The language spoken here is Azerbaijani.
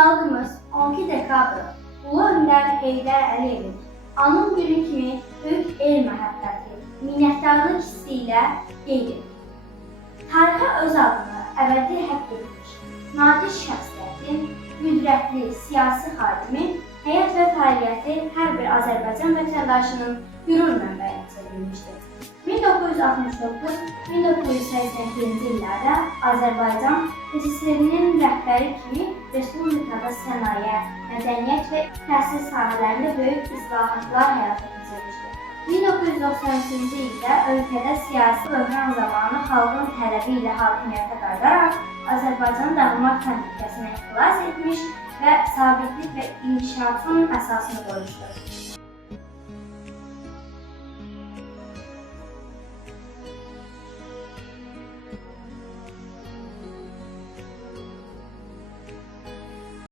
Xalqımız 12 dekabr Ulu Öndər Heydər Əliyevin anım günü kimi böyük el məhəbbəti, minnətdarlıq hissi ilə qeyd edir. Tarixə öz adını əbədi həkk etmiş nadir şəxsiyyətin, qüdrətli siyasi xadimi, həyat və fəaliyyəti hər bir Azərbaycan vətəndaşının qürur mənbəyinə çevrilmişdir. 1969-1982-ci illərdə Azərbaycan SSR-nin rəhbəri kimi Respublikada sənaye, mədəniyyət və təhsil sahələrində böyük islahatlar həyata keçirmişdir. 1993-cü ildə ölkədə siyasi böhran zamanı xalqın tələbi ilə hakimiyyətə qayıdaraq Azərbaycanı dağılmaq təhlükəsindən xilas etmiş və sabitlik və inkişafın əsasını qoymuşdur.